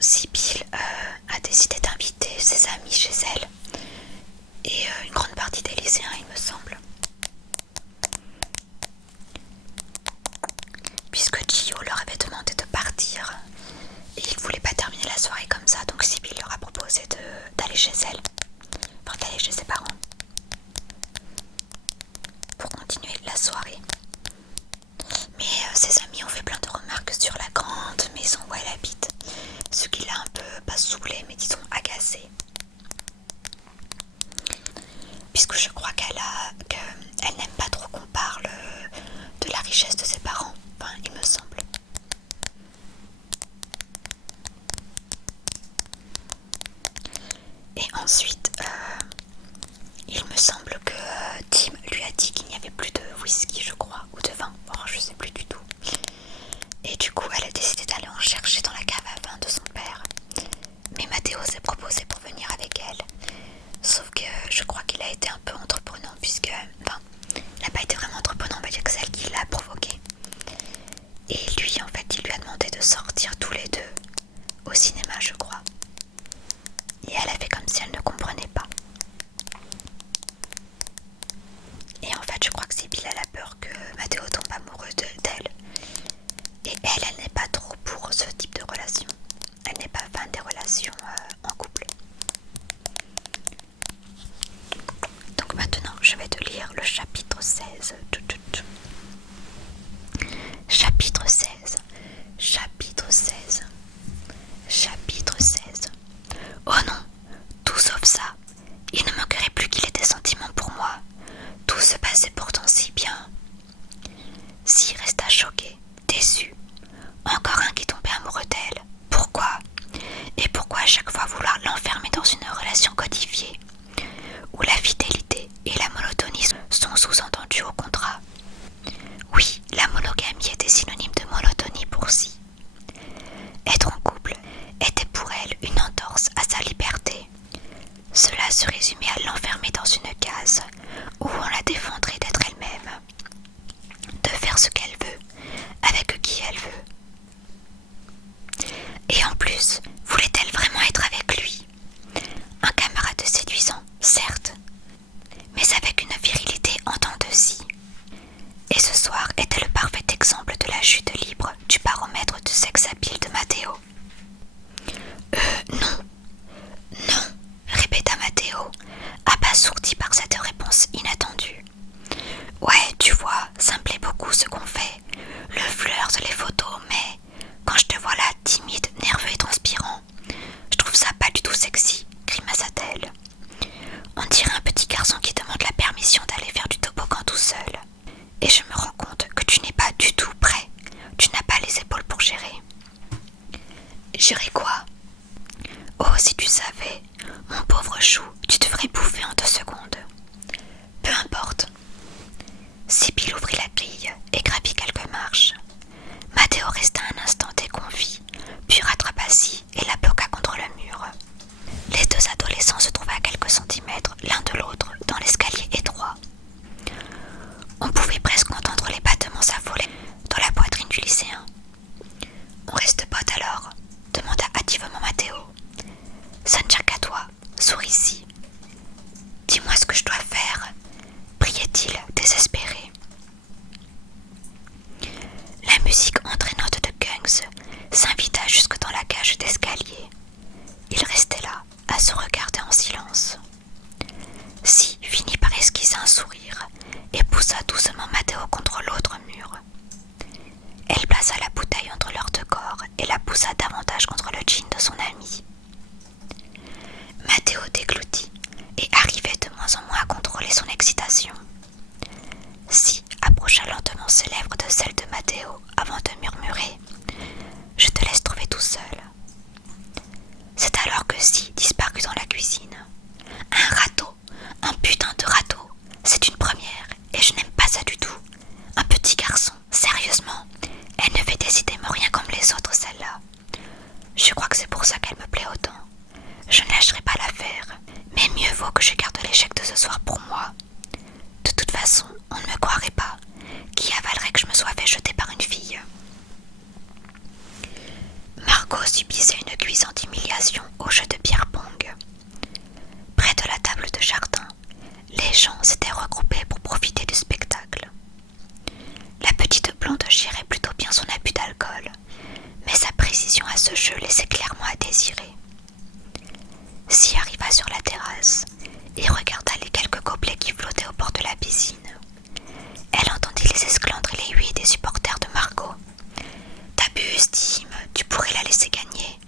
Sibylle a décidé d'inviter ses amis chez elle et une grande partie des lycéens, il me semble. Puisque Gio leur avait demandé de partir et ils ne voulaient pas terminer la soirée comme ça, donc Sibylle leur a proposé d'aller chez elle, enfin d'aller chez ses parents pour continuer la soirée. Mais ses amis ont fait plein de remarques sur la grande maison où elle habite, ce qui l'a un peu, pas saoulée, mais disons agacée. Puisque je crois qu'elle n'aime pas trop qu'on parle de la richesse de ses parents, enfin il me semble. Et ensuite, il me semble que Tim lui a dit qu'il n'y avait plus de whisky, je crois, ou de vin, bon, je sais plus du tout. Et du coup, elle a décidé d'aller en chercher dans la cave à vin de son père. Mais Matteo s'est proposé pour venir avec elle. Sauf que je crois qu'il a été un peu entreprenant, puisque, enfin, il n'a pas été vraiment entreprenant, on va dire que c'est elle qui l'a provoqué. Et lui, en fait, il lui a demandé de sortir tous les deux au cinéma, je crois. Et elle a fait comme si elle ne comprenait pas. Et en fait, je crois que Sibylle a la peur que Matteo tombe amoureux d'elle. Et elle n'est pas trop pour ce type de relation. Elle n'est pas fan des relations en couple. Donc maintenant, je vais te lire le chapitre 16. Chapitre 16. Chapitre 16. Chapitre 16. Oh non, tout sauf ça. Il ne manquerait plus qu'il ait des sentiments pour moi. Tout se passait pourtant si bien. Si resta choqué, déçu. Encore un qui tombait amoureux d'elle. Pourquoi? Et pourquoi à chaque fois vouloir l'enfermer dans une relation codifiée, où la fidélité et la monotonie sont sous-entendues au contrat? Oui, la monogamie était synonyme de monotonie pour Si. Être en couple était pour elle une entorse à sa liberté. Cela se résumait à l'enfermer dans une case où on la défendrait d'être elle-même, de faire ce qu'elle veut, avec qui elle veut. Et en plus, voulait-elle vraiment être avec lui? Un camarade séduisant, certes, mais avec une virilité en dents de scie. Et ce soir était le parfait exemple de la chute libre du baromètre de sexe habile de Matteo. Non, non, répéta Matteo, abasourdi par cette réponse inattendue. Ouais, tu vois, ça me plaît beaucoup ce qu'on fait. Le flirt, les photos, mais quand je te vois là, timide, nerveux et transpirant, je trouve ça pas du tout sexy, grimaça-t-elle. On dirait un petit garçon qui demande la permission d'aller faire du toboggan tout seul. Et je me rends compte que tu n'es pas du tout prêt. Tu n'as pas les épaules pour gérer. Gérer quoi? Oh, si tu savais, mon pauvre chou, tu devrais bouffer en 2 secondes. Peu importe. Sibylle ouvrit la grille et gravit quelques marches. Matteo resta un instant déconfit, puis rattrapa Si et la bloqua contre le mur. Les 2 adolescents se trouvaient à quelques centimètres l'un de l'autre dans l'escalier étroit. On pouvait presque entendre les battements s'affoler dans la poitrine du lycéen. On reste potes alors? Demanda hâtivement Matteo. Ça ne tient qu'à toi, sourit Si. Dis-moi ce que je dois faire, priait-il désespéré. La musique entraînante de Kungs s'invita jusque dans la cage d'escalier. Il restait là, à se regarder en silence. Si finit par esquisser un sourire et poussa doucement Matteo contre l'autre mur. Elle plaça la bouteille entre leurs 2 corps et la poussa davantage contre le jean de son ami. Matteo déglutit et arrivait de moins en moins à contrôler son excitation. Si approcha lentement ses lèvres de celles de Matteo avant de murmurer « Je te laisse trouver tout seul ». C'est alors que Si disparut dans la cuisine. Un râteau, un putain de râteau, c'est une première et je n'aime pas ça du tout. Un petit garçon, sérieusement, elle ne fait décidément rien comme les autres celle-là. Je crois que c'est pour ça qu'elle me plaît autant. Je ne lâcherai pas l'affaire, mais mieux vaut que je garde l'échec de ce soir pour moi. De toute façon, on ne me croirait pas. Qui avalerait que je me sois fait jeter par une fille? Margot subissait une cuisante ce jeu laissait clairement à désirer. Si arriva sur la terrasse et regarda les quelques gobelets qui flottaient au bord de la piscine. Elle entendit les esclandres et les huées des supporters de Margot. « T'abuses, Tim, tu pourrais la laisser gagner. »«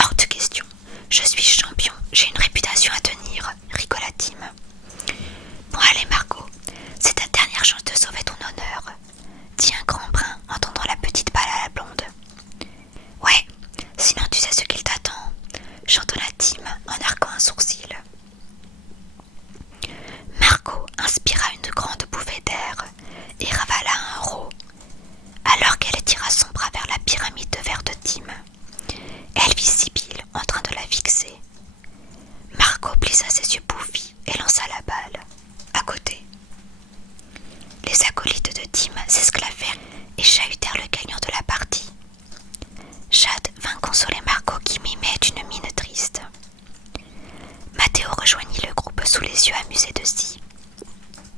Hors de question, je suis champion, j'ai une réputation à tenir, » rigola Tim. « Bon allez Margot, c'est ta dernière chance de sauver ton honneur, » dit un grand brun en tendant la petite balle à la blonde. « Ouais, sinon tu sais ce qu'il t'attend, » chantonna Tim en arquant un sourcil. Margot inspira une grande bouffée d'air et ravala un rot, alors qu'elle tira son bras vers la pyramide de verre de Tim. Elle vit Sibylle en train de la fixer. Margot plissa ses yeux bouffis et lança la balle. À côté. Les acolytes de Tim s'esclavèrent et chahutèrent le gagnant de la partie. Jade vint consoler Margot qui mimait d'une mine triste. Mathéo rejoignit le groupe sous les yeux amusés de Si.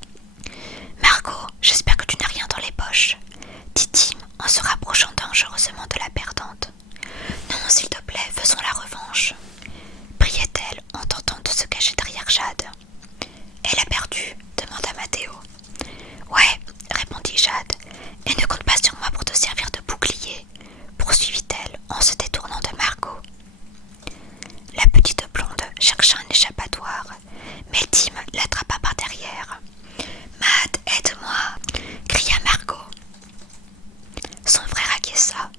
« Margot, j'espère que tu n'as rien dans les poches, » dit Tim en se rapprochant dangereusement de la perdante. « Non, s'il te plaît, faisons la revanche, » priait-elle en tentant de se cacher derrière Jade. « Elle a perdu ?» demanda Mathéo. « Ouais, » répondit Jade, « et ne compte pas sur moi pour te servir de bouclier, » poursuivit-elle en se détournant de Margot. La petite blonde chercha un échappatoire, mais Tim l'attrapa par derrière. « Matt, aide-moi » cria Margot. Son frère acquiesça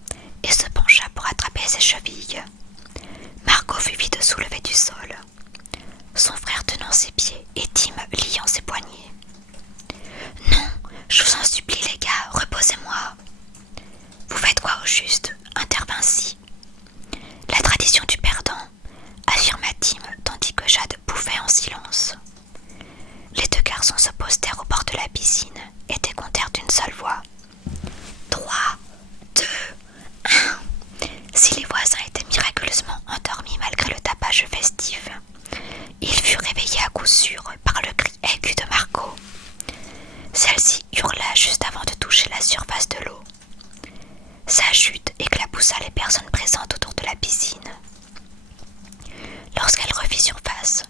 et se pencha pour attraper ses chevilles. Margot fut vite soulevée du sol, son frère tenant ses pieds et Tim liant ses poignets. « Non, je vous en supplie les gars, reposez-moi. »« Vous faites quoi au juste ?» intervint Si. « La tradition du perdant » affirma Tim tandis que Jade bouffait en silence. Les deux garçons se postèrent au bord de la piscine et décomptèrent d'une seule voix. 3, 2, 1. Si les voisins étaient miraculeusement endormis malgré le tapage festif, ils furent réveillés à coup sûr par le cri aigu de Margot. Celle-ci hurla juste avant de toucher la surface de l'eau. Sa chute éclaboussa les personnes présentes autour de la piscine. Lorsqu'elle revit surface,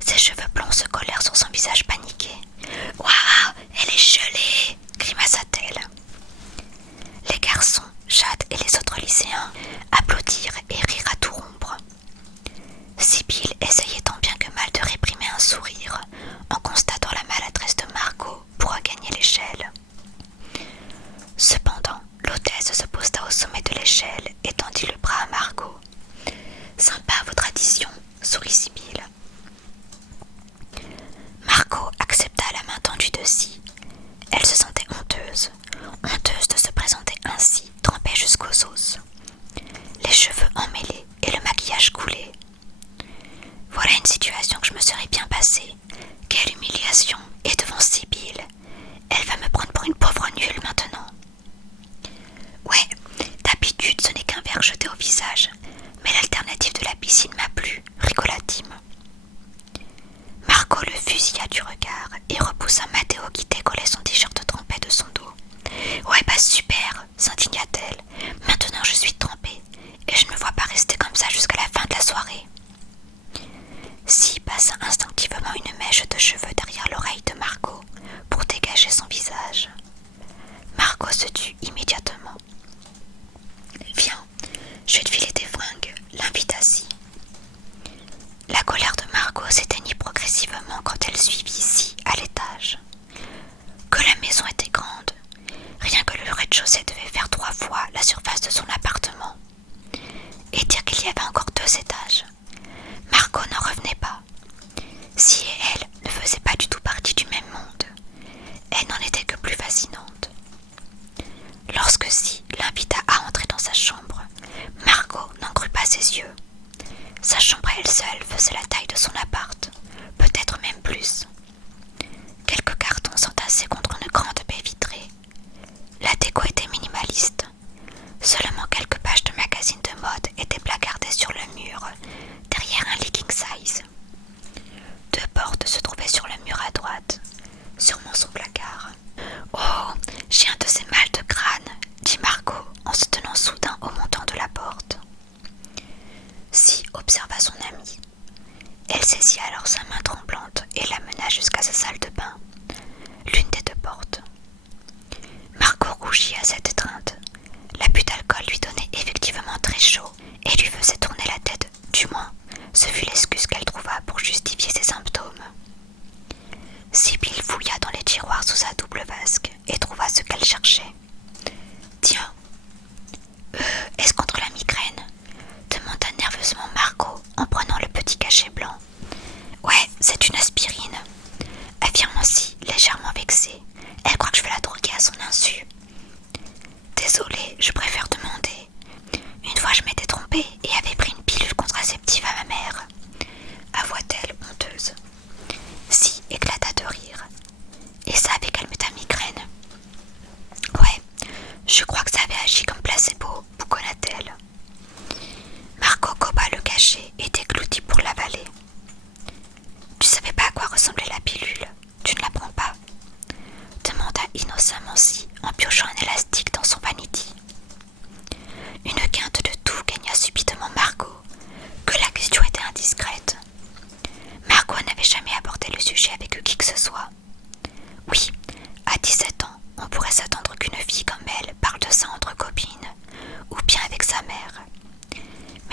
ses cheveux blonds se collèrent sur son visage paniqué. « Waouh, elle est gelée !» grimaça-t-elle. Les garçons, Jade et les autres lycéens applaudirent et rirent à tout rompre. Sibylle essayait tant bien que mal de réprimer un sourire en constatant la maladresse de Margot pour regagner l'échelle. Cependant, l'hôtesse se posta au sommet de l'échelle et tendit le bras à Margot. « Sympa vos traditions » sourit Sibylle. Margot accepta la main tendue de Si. Elle se sentait honteuse de se présenter ainsi, trempée jusqu'aux os. Les cheveux emmêlés et le maquillage coulé. Voilà une situation que je me serais bien passée. Quelle humiliation! Et devant Sibylle, elle va me prendre pour une pauvre nulle maintenant. Ouais, d'habitude ce n'est qu'un verre jeté au visage, mais l'alternative de la piscine m'a plu, rigola Tim. Margot le fusilla du regard et repoussa Mathéo qui décollait son t-shirt trempé de son dos. « Ouais bah super !» s'indigna-t-elle. « Maintenant je suis trempée et je ne me vois pas rester comme ça jusqu'à la fin de la soirée. » Si passa instinctivement une mèche de cheveux derrière l'oreille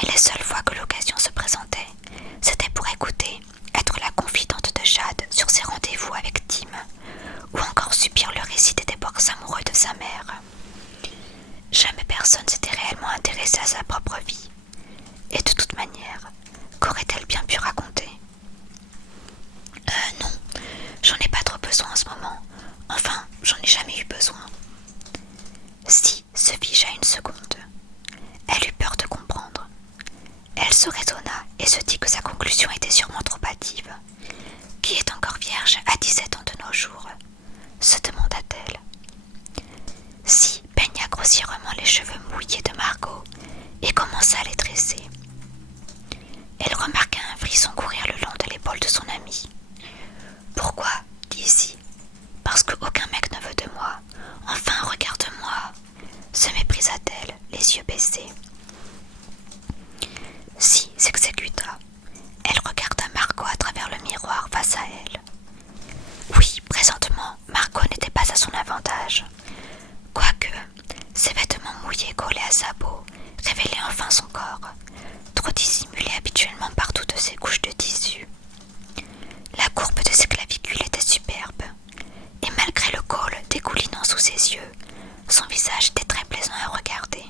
Les seules fois que l'occasion se présentait, c'était pour écouter, être la confidente de Jade sur ses rendez-vous avec Tim, ou encore subir le récit des déboires amoureux de sa mère. Jamais personne s'était réellement intéressé à sa propre vie. Et de toute manière, qu'aurait-elle bien pu raconter? Non, j'en ai pas trop besoin en ce moment. Enfin, j'en ai jamais eu besoin. Si se figea une seconde. Elle eut peur de comprendre. Elle se raisonna et se dit que sa conclusion était sûrement trop hâtive. Qui est encore vierge à 17 ans de nos jours? Se demanda-t-elle. Si peigna grossièrement les cheveux mouillés de Margot et commença à les tresser. Elle remarqua un frisson courir le long de l'épaule de son amie. Pourquoi? Dit Si. Parce qu'aucun mec ne veut de moi. Enfin, regarde-moi, se méprisa-t-elle, les yeux baissés. Si s'exécuta. Elle regarda Margot à travers le miroir face à elle. Oui, présentement, Margot n'était pas à son avantage. Quoique, ses vêtements mouillés collés à sa peau révélaient enfin son corps, trop dissimulé habituellement par toutes ses couches de tissu. La courbe de ses clavicules était superbe, et malgré le col dégoulinant sous ses yeux, son visage était très plaisant à regarder.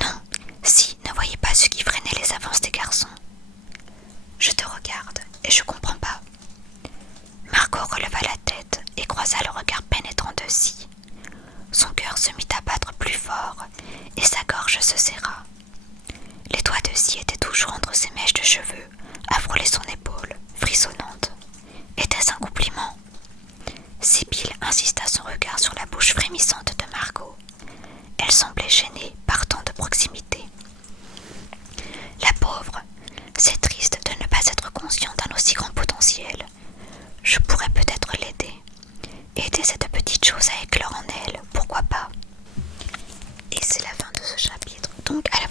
Non, Si ne voyait pas ce qui freinait les avances des garçons. Je te regarde et je comprends pas. Margot releva la tête et croisa le regard pénétrant de Si. Son cœur se mit à battre plus fort et sa gorge se serra. Les doigts de Si étaient toujours entre ses mèches de cheveux, à frôler son épaule, frissonnante. Était-ce un compliment? Sibylle insista son regard sur la bouche frémissante de Margot. Elle semblait gênée par tant de proximité. La pauvre, c'est triste de ne pas être consciente d'un aussi grand potentiel. Je pourrais peut-être l'aider. Aider cette petite chose à éclore en elle, pourquoi pas? Et c'est la fin de ce chapitre. Donc à la